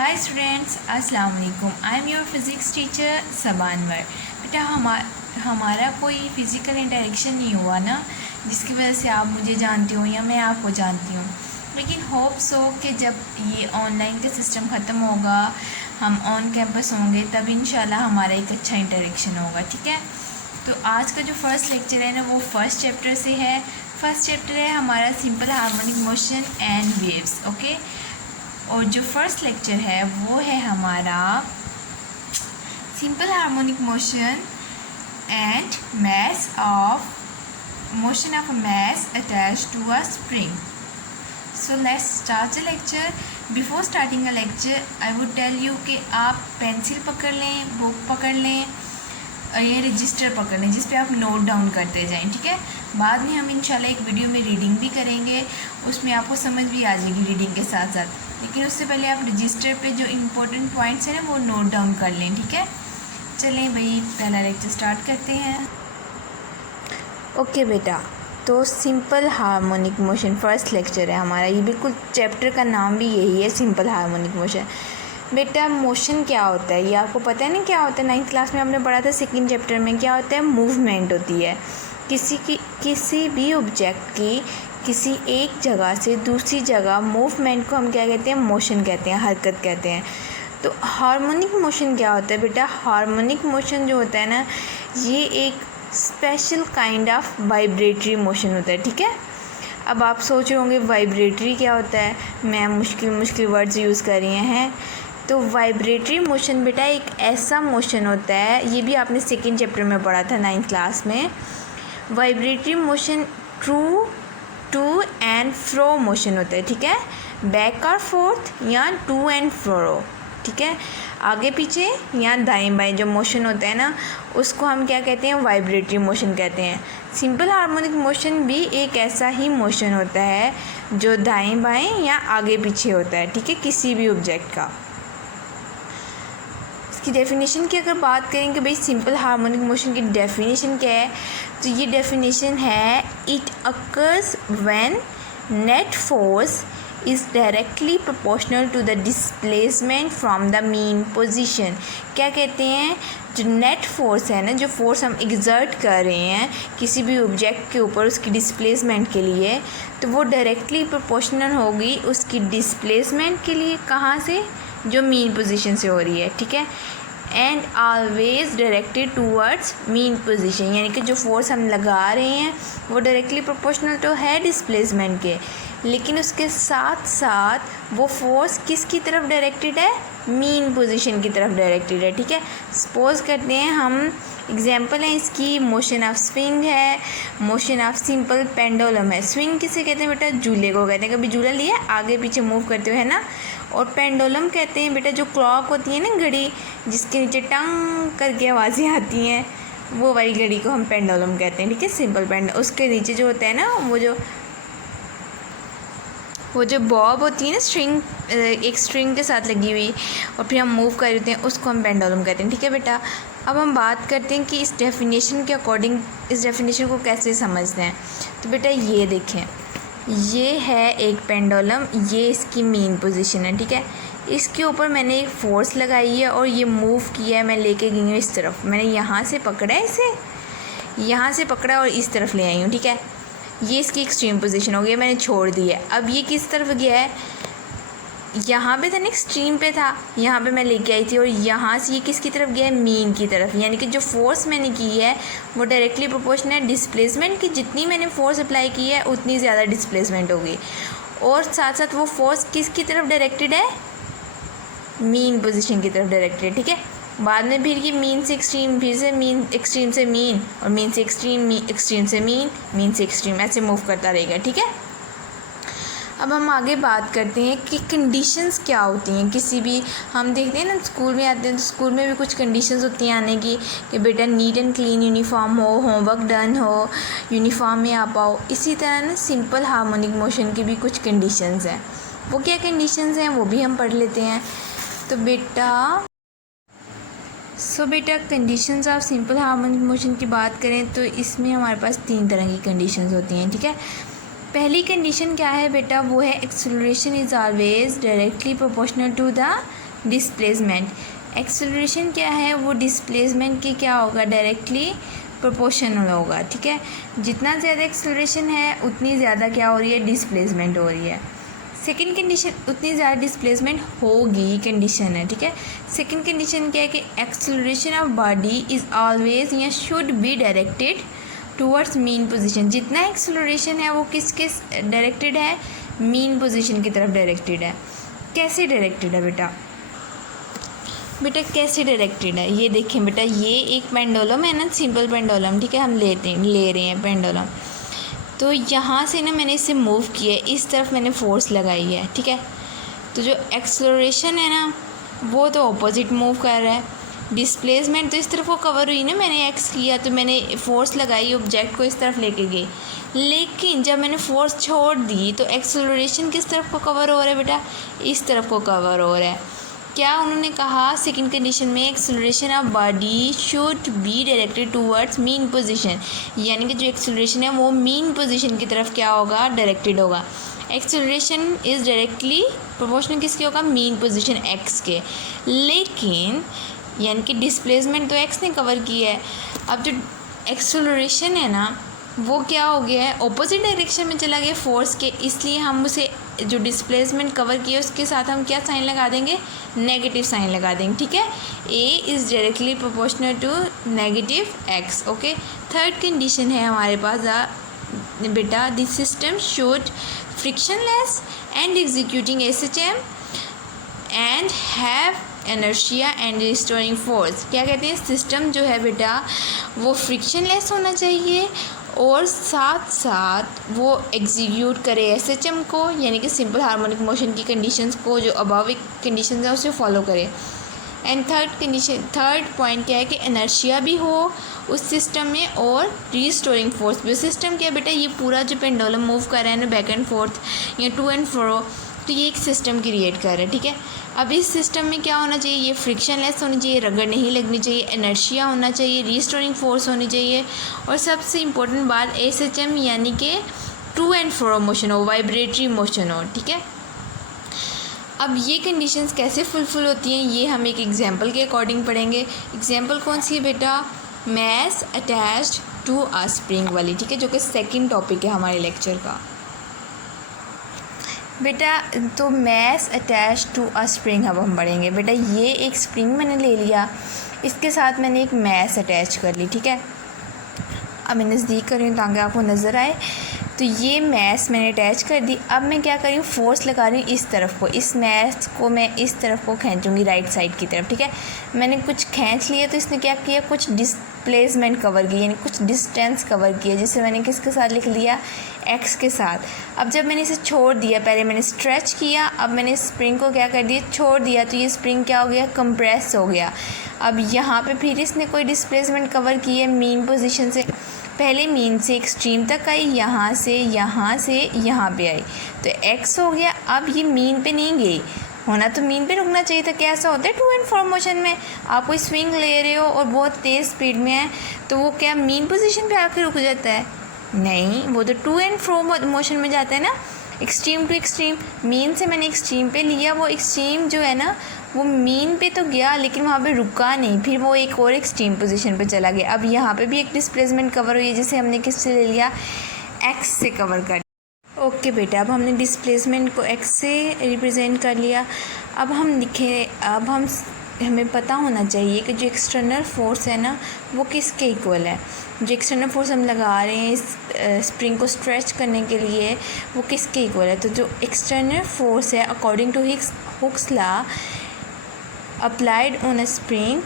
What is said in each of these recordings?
हाय students, अस्सलाम वालेकुम। I am your physics teacher Sabanwar. बेटा हमारा कोई फ़िज़िकल इंटरेक्शन नहीं हुआ ना, जिसकी वजह से आप मुझे जानती हो या मैं आपको जानती हूँ। लेकिन होप सो कि जब ये ऑनलाइन का सिस्टम ख़त्म होगा, हम ऑन कैंपस होंगे, तब इंशाल्लाह हमारा एक अच्छा इंटरेक्शन होगा। ठीक है, तो आज का जो फ़र्स्ट लेक्चर है ना, वो फर्स्ट चैप्टर से है। फर्स्ट चैप्टर है हमारा simple harmonic motion and waves. Okay, और जो फर्स्ट लेक्चर है वो है हमारा simple harmonic motion and mass of motion of a mass attached to a spring. So let's start the lecture. Before starting a lecture I would tell you कि आप pencil पकड़ लें, बुक पकड़ लें, ये रजिस्टर पकड़ लें जिस पे आप नोट डाउन करते जाएं। ठीक है, बाद में हम इंशाल्लाह एक वीडियो में रीडिंग भी करेंगे, उसमें आपको समझ भी आ जाएगी रीडिंग के साथ साथ। लेकिन उससे पहले आप रजिस्टर पे जो इम्पोर्टेंट पॉइंट्स हैं ना, वो नोट डाउन कर लें। ठीक है, चलें भाई पहला लेक्चर स्टार्ट करते हैं। ओके बेटा, तो simple harmonic motion first lecture है हमारा। ये बिल्कुल चैप्टर का नाम भी यही है, सिंपल हार्मोनिक मोशन। बेटा मोशन क्या होता है ये आपको पता है ना, क्या होता है? 9th क्लास में हमने पढ़ा था सेकंड चैप्टर में। क्या होता है? मूवमेंट होती है किसी भी ऑब्जेक्ट की किसी एक जगह से दूसरी जगह मूवमेंट को हम क्या कहते हैं? मोशन कहते हैं, हरकत कहते हैं। तो हार्मोनिक मोशन क्या होता है बेटा? हार्मोनिक मोशन जो होता है ना, ये एक special kind of vibratory motion होता है। ठीक है, अब आप सोच रहे होंगे वाइब्रेटरी क्या होता है, मैं मुश्किल वर्ड्स यूज़ कर रही हैं। तो वाइब्रेटरी मोशन बेटा एक ऐसा मोशन होता है, ये भी आपने सेकंड चैप्टर में पढ़ा था 9th क्लास में। Vibratory motion true to and fro motion होता है। ठीक है, बैक और फोर्थ या टू एंड फ्रो। ठीक है, आगे पीछे या दाएं बाएं जो मोशन होता है ना, उसको हम क्या कहते हैं? वाइब्रेटरी मोशन कहते हैं। सिंपल हार्मोनिक मोशन भी एक ऐसा ही मोशन होता है जो दाएं बाएं या आगे पीछे होता है। ठीक है, किसी भी ऑब्जेक्ट का। इसकी डेफिनेशन की अगर बात करें कि भाई सिंपल हार्मोनिक मोशन की डेफिनेशन क्या है, तो ये डेफिनेशन है it occurs when net force is directly proportional to the displacement from the mean position. क्या कहते हैं? जो नेट फोर्स है ना, जो फोर्स हम एग्जर्ट कर रहे हैं किसी भी ऑब्जेक्ट के ऊपर उसकी डिस्प्लेसमेंट के लिए, तो वो डायरेक्टली प्रोपोर्शनल होगी उसकी डिस्प्लेसमेंट के लिए। कहाँ से? जो मीन पोजीशन से हो रही है। ठीक है, and always directed towards mean position, यानी कि जो फोर्स हम लगा रहे हैं वो डायरेक्टली प्रोपोर्शनल तो है डिस्प्लेसमेंट के, लेकिन उसके साथ साथ वो फोर्स किसकी तरफ डायरेक्टेड है? मीन पोजीशन की तरफ डायरेक्टेड है। ठीक है, सपोज करते हैं हम, एग्जांपल है इसकी, मोशन ऑफ स्विंग है, मोशन ऑफ सिंपल पेंडुलम है। स्विंग किसे कहते हैं बेटा? झूले को कहते हैं। कभी झूला लिया आगे पीछे मूव करते हुए, है ना। और पेंडुलम कहते हैं बेटा जो क्लॉक होती है ना, घड़ी जिसके नीचे टंग करके आवाज़ें आती हैं, वो वाली घड़ी को हम पेंडुलम कहते हैं। ठीक है, सिंपल उसके नीचे जो होता है ना, वो जो बॉब होती है ना, स्ट्रिंग, एक स्ट्रिंग के साथ लगी हुई, और फिर हम मूव कर देते हैं, उसको हम पेंडुलम कहते हैं। ठीक है बेटा, अब हम बात करते हैं कि इस डेफिनेशन के अकॉर्डिंग इस डेफिनेशन को कैसे समझते हैं। तो बेटा ये देखें, ये है एक पेंडुलम, ये इसकी मेन पोजीशन है। ठीक है, इसके ऊपर मैंने एक फोर्स लगाई है और ये मूव किया है, मैं लेके गई हूँ इस तरफ। मैंने यहाँ से पकड़ा है इसे, यहाँ से पकड़ा और इस तरफ ले आई हूँ। ठीक है, ये इसकी एक्सट्रीम पोजीशन हो गई, मैंने छोड़ दी है। अब ये किस तरफ गया है? यहाँ पे था ना, एक्सट्रीम पे था, यहाँ पे मैं लेके आई थी, और यहाँ से ये किसकी तरफ गया है? मीन की तरफ। यानी कि जो फोर्स मैंने की है वो डायरेक्टली प्रोपोर्शनल है डिस्प्लेसमेंट की। जितनी मैंने फोर्स अप्लाई की है उतनी ज़्यादा डिस्प्लेसमेंट होगी, और साथ साथ वो फोर्स किसकी तरफ डायरेक्टेड है? मीन पोजीशन की तरफ डायरेक्टेड है। ठीक है, बाद में फिर ये मीन से एक्सट्रीम, फिर से मीन, एक्सट्रीम से मीन, और मीन से एक्सट्रीम, एक्सट्रीम से मीन, मीन से एक्सट्रीम, ऐसे मूव करता रहेगा। ठीक है, अब हम आगे बात करते हैं कि कंडीशंस क्या होती हैं किसी भी, हम देखते हैं ना स्कूल में आते हैं तो स्कूल में भी कुछ कंडीशंस होती हैं आने की, कि बेटा नीट एंड क्लीन यूनिफॉर्म हो, होमवर्क डन हो, यूनिफॉर्म में आ पाओ। इसी तरह ना सिंपल हार्मोनिक मोशन की भी कुछ कंडीशंस हैं। वो क्या कंडीशंस हैं वो भी हम पढ़ लेते हैं। तो बेटा बेटा conditions of simple harmonic motion की बात करें तो इसमें हमारे पास 3 तरह की कंडीशंस होती हैं। ठीक है, पहली कंडीशन क्या है बेटा? वो है acceleration is always directly proportional to the displacement. Acceleration क्या है, वो डिस्प्लेसमेंट की क्या होगा, डायरेक्टली प्रोपोर्शनल होगा, ठीक है। जितना ज़्यादा एक्सेलरेशन है उतनी ज़्यादा क्या हो रही है, डिस्प्लेसमेंट हो रही है। सेकंड कंडीशन, उतनी ज़्यादा डिस्प्लेसमेंट होगी, कंडीशन है, ठीक है। सेकंड कंडीशन क्या है कि acceleration of body is always या should be directed towards mean position. जितना एक्सेलरेशन है वो किसके डायरेक्टेड है, मीन पोजीशन की तरफ डायरेक्टेड है। कैसे डायरेक्टेड है बेटा, बेटा कैसे डायरेक्टेड है, ये देखें बेटा, ये एक पेंडुलम है ना, सिंपल पेंडुलम, ठीक है, हम ले रहे हैं पेंडुलम। तो यहाँ से ना मैंने इसे मूव किया है, इस तरफ मैंने फोर्स लगाई है, ठीक है। तो जो एक्सेलरेशन है ना वो तो ऑपोजिट मूव कर रहा है। डिस्प्लेसमेंट तो इस तरफ को कवर हुई ना, मैंने एक्स किया तो मैंने फोर्स लगाई, ऑब्जेक्ट को इस तरफ लेके गई, लेकिन जब मैंने फोर्स छोड़ दी तो एक्सेलरेशन किस तरफ को कवर हो रहा है बेटा, इस तरफ को कवर हो रहा है। क्या उन्होंने कहा, सेकंड कंडीशन में acceleration of body should be directed towards mean position, यानी कि जो एक्सेलरेशन है वो मीन पोजीशन की तरफ क्या होगा, डायरेक्टेड होगा। एक्सेलरेशन इज़ डायरेक्टली प्रोपोर्शनल किसके होगा, मीन पोजीशन एक्स के, लेकिन यानी कि डिस्प्लेसमेंट तो एक्स ने कवर की है। अब जो एक्सेलरेशन है ना वो क्या हो गया है, ऑपोजिट डायरेक्शन में चला गया फोर्स के, इसलिए हम उसे जो डिस्प्लेसमेंट कवर किया उसके साथ हम क्या साइन लगा देंगे, नेगेटिव साइन लगा देंगे, ठीक है। A is directly proportional to negative x, okay. Third condition है हमारे पास बेटा, this system should frictionless and executing SHM and have inertia and restoring force. क्या कहते हैं, सिस्टम जो है बेटा वो फ्रिक्शनलेस होना चाहिए और साथ साथ वो एग्जीक्यूट करे एसएचएम को, यानी कि सिंपल हार्मोनिक मोशन की कंडीशंस को, जो अबाव कंडीशंस है उसे फॉलो करे। एंड थर्ड पॉइंट क्या है कि इनर्शिया भी हो उस सिस्टम में और रिस्टोरिंग फोर्स भी। सिस्टम क्या है बेटा, ये पूरा जो पेंडुलम मूव कर रहा है ना बैक एंड फोर्थ या टू एंड फ्रो, तो ये एक सिस्टम क्रिएट कर रहा है, ठीक है। अब इस सिस्टम में क्या होना चाहिए, ये फ्रिक्शनलेस होनी चाहिए, रगड़ नहीं लगनी चाहिए, इनर्शिया होना चाहिए, रिस्टोरिंग फोर्स होनी चाहिए, और सबसे इम्पोर्टेंट बात एसएचएम यानी कि टू एंड फ्रो मोशन हो, वाइब्रेटरी मोशन हो, ठीक है। अब ये कंडीशंस कैसे फुलफिल होती हैं ये हम एक एग्जांपल के अकॉर्डिंग पढ़ेंगे। एग्जांपल कौन सी है बेटा, mass attached to a spring वाली, ठीक है, जो कि सेकंड टॉपिक है हमारे लेक्चर का बेटा। तो mass attach to a spring अब हम पढ़ेंगे बेटा। ये एक स्प्रिंग मैंने ले लिया, इसके साथ मैंने एक मैस अटैच कर ली, ठीक है। अब मैं नज़दीक कर रही हूँ ताकि आपको नज़र आए। तो ये मैस मैंने अटैच कर दी। अब मैं क्या कर रही हूँ, फोर्स लगा रही हूँ इस तरफ को, इस मैस को मैं इस तरफ को खींचूँगी, राइट साइड की तरफ, ठीक है। मैंने कुछ खींच लिया तो इसने क्या किया, कुछ डिस्प्लेसमेंट कवर की, यानी कुछ डिस्टेंस कवर किया, जिसे मैंने किसके साथ लिख लिया, एक्स के साथ। अब जब मैंने इसे छोड़ दिया, पहले मैंने स्ट्रेच किया, अब मैंने स्प्रिंग को क्या कर दिया, छोड़ दिया, तो ये स्प्रिंग क्या हो गया, कंप्रेस हो गया। अब यहाँ पे फिर इसने कोई डिस्प्लेसमेंट कवर की है मीन पोजीशन से, पहले मीन से एक्सट्रीम तक आई, यहाँ से यहाँ पे आई, तो एक्स हो गया। अब ये मीन पे नहीं गई, होना तो मीन पे रुकना चाहिए था। कैसा होता है टू एंड फ्रो मोशन में, आप कोई स्विंग ले रहे हो और बहुत तेज़ स्पीड में है तो वो क्या मीन पोजीशन पे आके रुक जाता है, नहीं, वो तो टू एंड फ्रो मोशन में जाता है ना, एक्सट्रीम टू एक्सट्रीम। मीन से मैंने एक्सट्रीम पे लिया, वो एक्सट्रीम जो है ना वो मीन पे तो गया लेकिन वहाँ पे रुका नहीं, फिर वो एक और एक्सट्रीम पोजीशन पे चला गया। अब यहाँ पे भी एक डिस्प्लेसमेंट कवर हुई है जिसे हमने किससे ले लिया, एक्स से कवर कर। ओके बेटा, अब हमने डिस्प्लेसमेंट को एक्स से रिप्रेजेंट कर लिया। अब हम लिखें, अब हमें पता होना चाहिए कि जो एक्सटर्नल फोर्स है ना वो किसके इक्वल है। जो एक्सटर्नल फोर्स हम लगा रहे हैं इस स्प्रिंग को स्ट्रेच करने के लिए वो किसके इक्वल है। तो जो एक्सटर्नल फोर्स है according to Hooke's law applied on a spring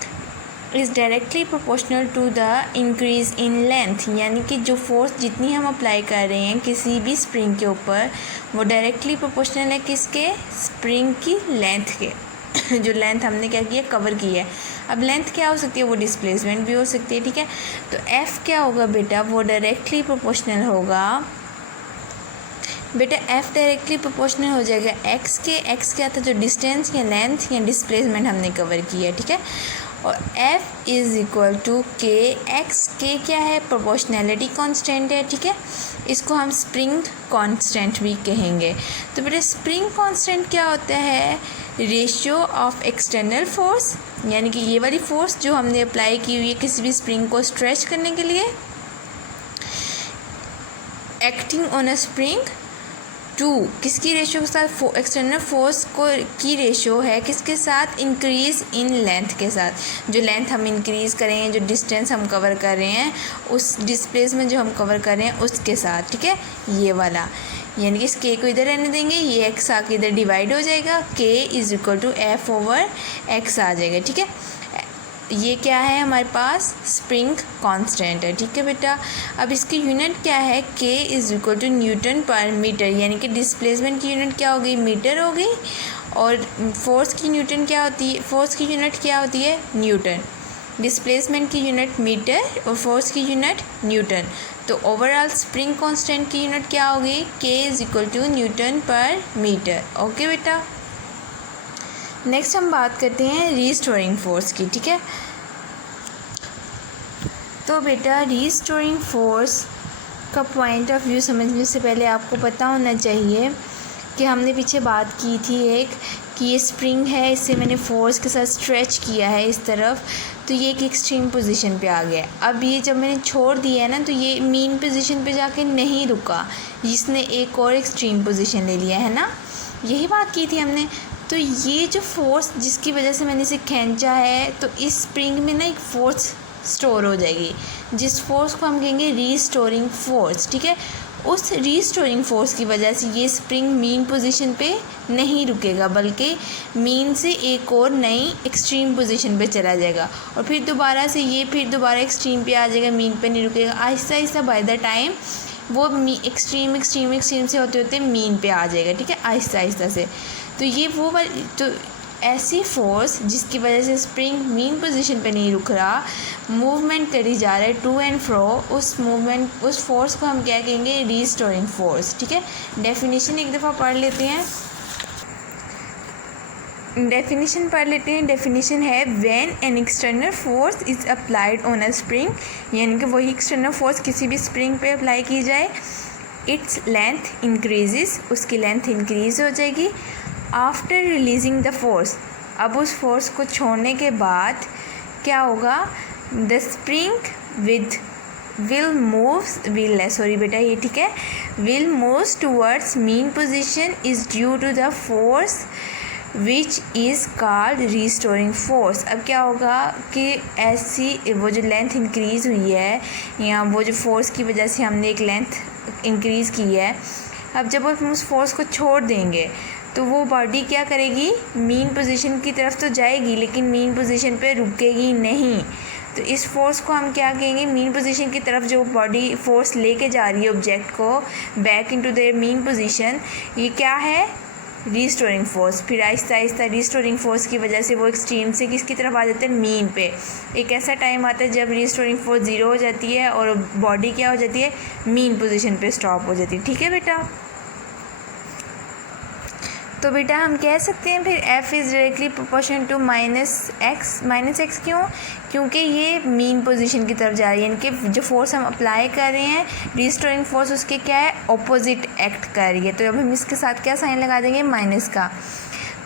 is directly proportional to the increase in length, यानी कि जो फोर्स जितनी हम अप्लाई कर रहे हैं किसी भी स्प्रिंग के ऊपर वो डायरेक्टली प्रोपोर्शनल है किसके, स्प्रिंग की लेंथ के। जो लेंथ हमने क्या किया, कवर की है। अब लेंथ क्या हो सकती है, वो डिस्प्लेसमेंट भी हो सकती है, ठीक है। तो एफ़ क्या होगा बेटा, वो डायरेक्टली प्रोपोर्शनल होगा बेटा, एफ़ डायरेक्टली प्रोपोर्शनल हो जाएगा एक्स के। एक्स क्या था, जो डिस्टेंस या लेंथ या डिस्प्लेसमेंट हमने कवर की है, ठीक है। और एफ़ इज़ इक्वल टू के एक्स। के क्या है, प्रोपोर्शनैलिटी कांस्टेंट है, ठीक है। इसको हम स्प्रिंग कांस्टेंट भी कहेंगे। तो बेटा स्प्रिंग कांस्टेंट क्या होता है, रेशियो ऑफ एक्सटर्नल फोर्स, यानी कि ये वाली फोर्स जो हमने अप्लाई की हुई है किसी भी स्प्रिंग को स्ट्रेच करने के लिए, acting on a spring, to किसकी रेशियो के साथ, एक्सटर्नल फोर्स को की रेशियो है किसके साथ, इंक्रीज़ इन लेंथ के साथ। जो लेंथ हम इंक्रीज़ करें, जो डिस्टेंस हम कवर कर रहे हैं, उस डिस्प्लेसमेंट जो हम कवर कर रहे हैं उसके साथ, ठीक है, ये वाला। यानी कि इस के को इधर रहने देंगे, ये एक्स आके इधर डिवाइड हो जाएगा, K is equal to F over X आ जाएगा, ठीक है। ये क्या है हमारे पास, स्प्रिंग कांस्टेंट है, ठीक है बेटा। अब इसकी यूनिट क्या है, के इज़ इक्वल टू न्यूटन पर मीटर, यानी कि डिस्प्लेसमेंट की यूनिट क्या होगी, मीटर होगी, और फोर्स की यूनिट क्या होती है, फोर्स की यूनिट क्या होती है, न्यूटन। डिस्प्लेसमेंट की यूनिट मीटर और फोर्स की यूनिट न्यूटन। तो ओवरऑल स्प्रिंग कांस्टेंट की यूनिट क्या होगी, के इज़ इक्वल टू न्यूटन पर मीटर। ओके बेटा। नेक्स्ट हम बात करते हैं रीस्टोरिंग फोर्स की, ठीक है। तो बेटा रीस्टोरिंग फोर्स का पॉइंट ऑफ व्यू समझने से पहले आपको पता होना चाहिए कि हमने पीछे बात की थी एक, कि ये स्प्रिंग है, इससे मैंने फोर्स के साथ स्ट्रेच किया है इस तरफ, तो ये एक एक्सट्रीम पोजीशन पे आ गया। अब ये जब मैंने छोड़ दिया है ना, तो ये मीन पोजीशन पे जाके नहीं रुका, इसने एक और एक्सट्रीम पोजीशन ले लिया है ना, यही बात की थी हमने। तो ये जो फोर्स जिसकी वजह से मैंने इसे खींचा है, तो इस स्प्रिंग में ना एक फोर्स स्टोर हो जाएगी, जिस फोर्स को हम कहेंगे रीस्टोरिंग फोर्स, ठीक है। उस रीस्टोरिंग फोर्स की वजह से ये स्प्रिंग मीन पोजीशन पे नहीं रुकेगा, बल्कि मीन से एक और नई एक्सट्रीम पोजीशन पे चला जाएगा, और फिर दोबारा से ये फिर दोबारा एक्सट्रीम पे आ जाएगा, मीन पे नहीं रुकेगा। Aahista Aahista by the time वो एक्सट्रीम से होते होते मीन पे आ जाएगा, ठीक है, आहिस्ता आहिस्ता से। तो ये वो तो ऐसी फोर्स जिसकी वजह से स्प्रिंग मीन पोजीशन पे नहीं रुक रहा, मूवमेंट करी जा रहा है टू एंड फ्रो, उस फोर्स को हम क्या कहेंगे, रीस्टोरिंग फोर्स, ठीक है। डेफिनेशन एक दफ़ा पढ़ लेते हैं, डेफिनेशन है when an external force is applied on a spring, यानी कि वही एक्सटर्नल फोर्स किसी भी स्प्रिंग पे अप्लाई की जाए, इट्स लेंथ इंक्रीजेस, उसकी लेंथ इंक्रीज़ हो जाएगी। आफ्टर रिलीजिंग द फोर्स, अब उस फोर्स को छोड़ने के बाद क्या होगा, the spring will moves towards mean position is due to the force which is called restoring force. अब क्या होगा कि ऐसी वो जो लेंथ इंक्रीज़ हुई है, या वो जो फोर्स की वजह से हमने एक लेंथ इंक्रीज़ की है, अब जब हम उस फोर्स को छोड़ देंगे तो वो बॉडी क्या करेगी, मीन पोजीशन की तरफ तो जाएगी, लेकिन मीन पोजीशन पे रुकेगी नहीं। तो इस फोर्स को हम क्या कहेंगे, मीन पोजीशन की तरफ जो बॉडी फोर्स लेके जा रही है ऑब्जेक्ट को back into their mean position, ये क्या है, रीस्टोरिंग फोर्स। फिर आहिस्ता आहिस्ता रीस्टोरिंग फोर्स की वजह से वो एक्सट्रीम से किसकी तरफ आ जाते हैं, मीन पे। एक ऐसा टाइम आता है जब रीस्टोरिंग फोर्स ज़ीरो हो जाती है और बॉडी क्या हो जाती है, मीन पोजीशन पे स्टॉप हो जाती है, ठीक है बेटा। तो बेटा हम कह सकते हैं फिर f is directly proportional to minus x क्यों, क्योंकि ये मीन पोजीशन की तरफ जा रही है, यानी कि जो फोर्स हम अप्लाई कर रहे हैं रीस्टोरिंग फोर्स, उसके क्या है, ऑपोजिट एक्ट कर रही है। तो अब हम इसके साथ क्या साइन लगा देंगे, माइनस का।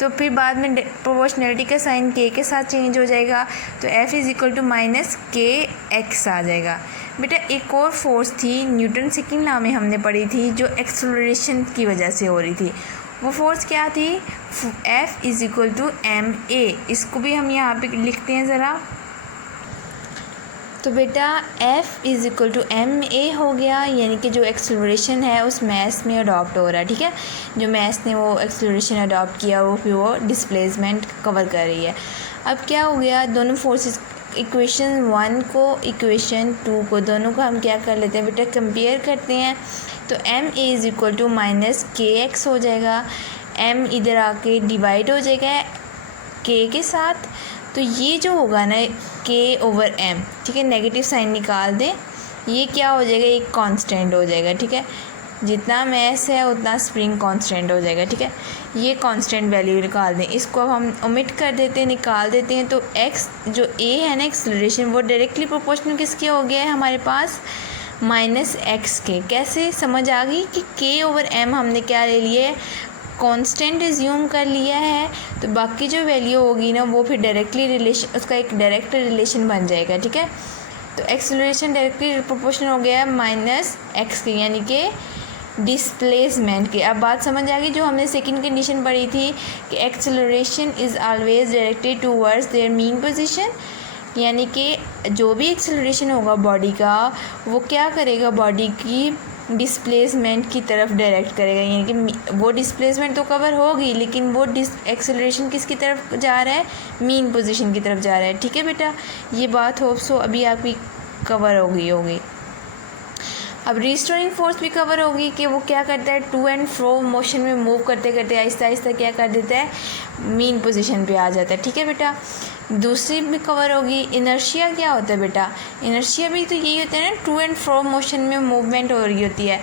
तो फिर बाद में प्रोपोर्शनलिटी का साइन के साथ चेंज हो जाएगा, तो f is equal to minus k x आ जाएगा। बेटा एक और फोर्स थी न्यूटन सेकंड लॉ में हमने पढ़ी थी, जो एक्सेलरेशन की वजह से हो रही थी, वो फोर्स क्या थी, F is equal to m a. इसको भी हम यहाँ पे लिखते हैं ज़रा। तो बेटा F is equal to m a हो गया, यानी कि जो एक्सेलरेशन है उस मैस में अडॉप्ट हो रहा है, ठीक है। जो मैस ने वो एक्सेलरेशन अडॉप्ट किया वो फिर वो डिस्प्लेसमेंट कवर कर रही है। अब क्या हो गया, दोनों फोर्सेस, इक्वेशन 1 को इक्वेशन 2 को, दोनों को हम क्या कर लेते हैं बेटा, कंपेयर करते हैं। तो m a is equal to minus k x हो जाएगा, m इधर आके डिवाइड हो जाएगा k के साथ, तो ये जो होगा ना k ओवर m, ठीक है, नेगेटिव साइन निकाल दें, ये क्या हो जाएगा, एक कांस्टेंट हो जाएगा, ठीक है। जितना मैस है उतना स्प्रिंग कांस्टेंट हो जाएगा, ठीक है। ये कांस्टेंट वैल्यू निकाल दें, इसको अब हम ओमिट कर देते हैं, निकाल देते हैं। तो x जो a है ना एक्सेलरेशन, वो डायरेक्टली प्रोपोर्शनल किसके हो गया है हमारे पास, माइनस एक्स के। कैसे समझ आ गई कि k ओवर m हमने क्या ले लिए, कांस्टेंट एज्यूम कर लिया है तो बाकी जो वैल्यू होगी ना वो फिर डायरेक्टली रिलेशन, उसका एक डायरेक्ट रिलेशन बन जाएगा, ठीक है। तो एक्सेलरेशन डायरेक्टली प्रोपोर्शनल हो गया माइनस एक्स के, यानी कि डिस्प्लेसमेंट की। अब बात समझ आ गई जो हमने सेकंड कंडीशन पढ़ी थी कि acceleration is always directed towards their mean position, यानी कि जो भी एक्सेलरेशन होगा बॉडी का वो क्या करेगा, बॉडी की डिस्प्लेसमेंट की तरफ डायरेक्ट करेगा, यानी कि वो डिस्प्लेसमेंट तो कवर होगी लेकिन वो एक्सेलरेशन किसकी तरफ जा रहा है, मीन पोजीशन की तरफ जा रहा है, ठीक है बेटा। ये बात होप सो अभी आपकी कवर हो गई होगी। अब रिस्टोरिंग फोर्स भी कवर होगी कि वो क्या करता है, टू एंड फ्रो मोशन में मूव करते करते आहिस्ता आहिस्ता क्या कर देता है, मीन पोजीशन पे आ जाता है, ठीक है बेटा। दूसरी भी कवर होगी। इनर्शिया क्या होता है बेटा, इनर्शिया भी तो यही होता है ना, टू एंड फ्रो मोशन में मूवमेंट हो रही होती है।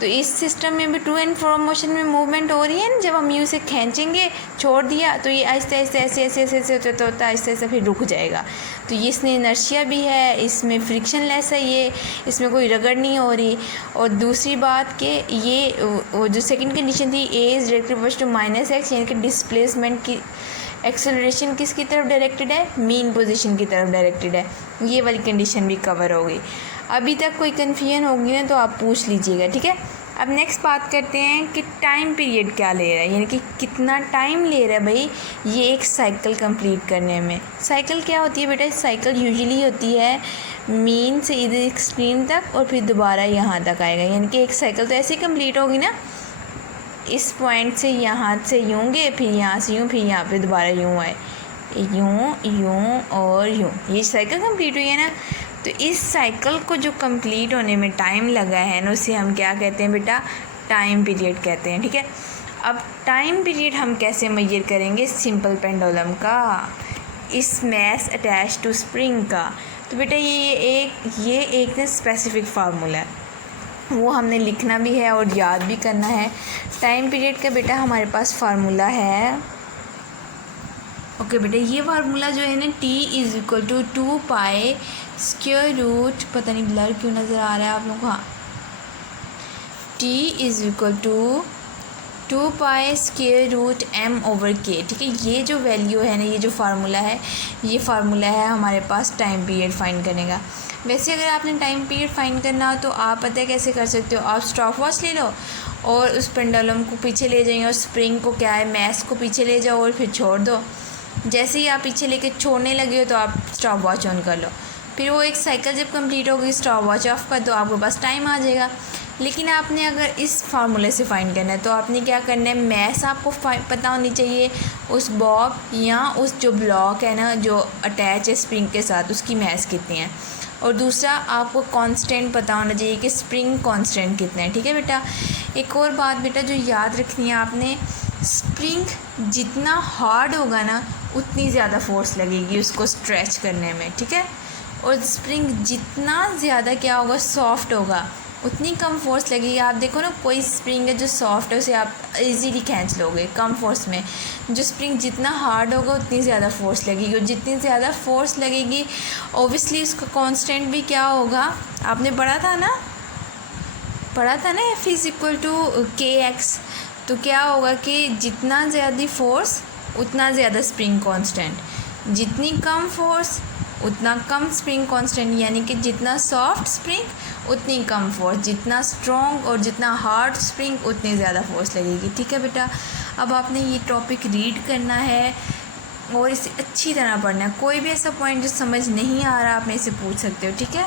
तो इस सिस्टम में भी टू एंड फ्रो मोशन में मूवमेंट हो रही है ना, जब हम यूँ से खींचेंगे छोड़ दिया तो ये आहिस्ते आहिस्ते ऐसे ऐसे ऐसे ऐसे होता होता आहिस्ते आहिस्ते फिर रुक जाएगा। तो ये इसमें इनर्शिया भी है, इसमें फ्रिक्शन लेस है, ये इसमें कोई रगड़ नहीं हो रही। और दूसरी बात कि ये वो जो सेकंड कंडीशन थी a is directly proportional to minus x, यानी कि डिस्प्लेसमेंट की एक्सेलरेशन किसकी तरफ डायरेक्टेड है, मीन पोजीशन की तरफ डायरेक्टेड है। ये वाली कंडीशन भी कवर हो गई। अभी तक कोई कन्फ्यूजन होगी ना तो आप पूछ लीजिएगा, ठीक है। अब नेक्स्ट बात करते हैं कि टाइम पीरियड क्या ले रहा है, यानी कि कितना टाइम ले रहा है भाई ये एक साइकिल कंप्लीट करने में। साइकिल क्या होती है बेटा, साइकिल यूजुअली होती है मीन से इधर एक्सट्रीम तक और फिर दोबारा यहाँ तक आएगा, यानी कि एक साइकिल तो ऐसे ही कंप्लीट होगी ना, इस पॉइंट से यहाँ से यूँ गए, फिर यहाँ से यूँ, फिर यहाँ पे दोबारा यूँ आए, यूँ यूँ और यूँ, ये साइकिल कंप्लीट हुई है ना। तो इस साइकिल को जो कंप्लीट होने में टाइम लगा है ना उसे हम क्या कहते हैं बेटा, टाइम पीरियड कहते हैं, ठीक है। अब टाइम पीरियड हम कैसे मेजर करेंगे, सिंपल पेंडुलम का, इस मैस अटैच टू स्प्रिंग का। तो बेटा ये एक स्पेसिफिक फार्मूला है, वो हमने लिखना भी है और याद भी करना है। टाइम पीरियड का बेटा हमारे पास फार्मूला है, ओके बेटा, ये फार्मूला जो है ना T is equal to 2 pi square root, पता नहीं ब्लर क्यों नज़र आ रहा है आप लोगों को, हाँ, T is equal to 2 pi square root m over k, ठीक है। ये जो वैल्यू है ना, ये जो फार्मूला है, ये फार्मूला है हमारे पास टाइम पीरियड फाइंड करने का। वैसे अगर आपने टाइम पीरियड फाइंड करना हो तो आप पता है कैसे कर सकते हो, आप स्टॉप वॉच ले लो और उस पेंडुलम को पीछे ले जाइए और स्प्रिंग को क्या है, मैस को पीछे ले जाओ और फिर छोड़ दो। जैसे ही आप पीछे लेके छोड़ने लगे हो तो आप स्टॉप वॉच ऑन कर लो, फिर वो एक साइकिल जब कंप्लीट होगी स्टॉप वॉच ऑफ कर दो, आपके पास टाइम आ जाएगा। लेकिन आपने अगर इस फार्मूले से फाइंड करना है तो आपने क्या करना है, मैस आपको पता होनी चाहिए उस बॉब या उस जो ब्लॉक है ना जो अटैच है स्प्रिंग के साथ, उसकी मैस कितनी है। और दूसरा आपको कांस्टेंट पता होना चाहिए कि स्प्रिंग कांस्टेंट कितना है, ठीक है बेटा। एक और बात बेटा जो याद रखनी है आपने, स्प्रिंग जितना हार्ड होगा ना उतनी ज़्यादा फोर्स लगेगी उसको स्ट्रेच करने में, ठीक है। और स्प्रिंग जितना ज़्यादा क्या होगा, सॉफ्ट होगा, उतनी कम फोर्स लगेगी। आप देखो ना कोई स्प्रिंग है जो सॉफ्ट है उसे आप इजीली खींच लोगे कम फोर्स में, जो स्प्रिंग जितना हार्ड होगा उतनी ज़्यादा फोर्स लगेगी, और जितनी ज़्यादा फोर्स लगेगी ओबियसली उसका कांस्टेंट भी क्या होगा, आपने पढ़ा था ना F is equal to kx। तो क्या होगा कि जितना ज़्यादा फोर्स उतना ज़्यादा स्प्रिंग कांस्टेंट, जितनी कम फोर्स उतना कम स्प्रिंग कांस्टेंट, यानी कि जितना सॉफ्ट स्प्रिंग उतनी कम फोर्स, जितना स्ट्रॉन्ग और जितना हार्ड स्प्रिंग उतनी ज़्यादा फोर्स लगेगी, ठीक है बेटा। अब आपने ये टॉपिक रीड करना है और इसे अच्छी तरह पढ़ना है। कोई भी ऐसा पॉइंट जो समझ नहीं आ रहा आप मेरे से पूछ सकते हो, ठीक है।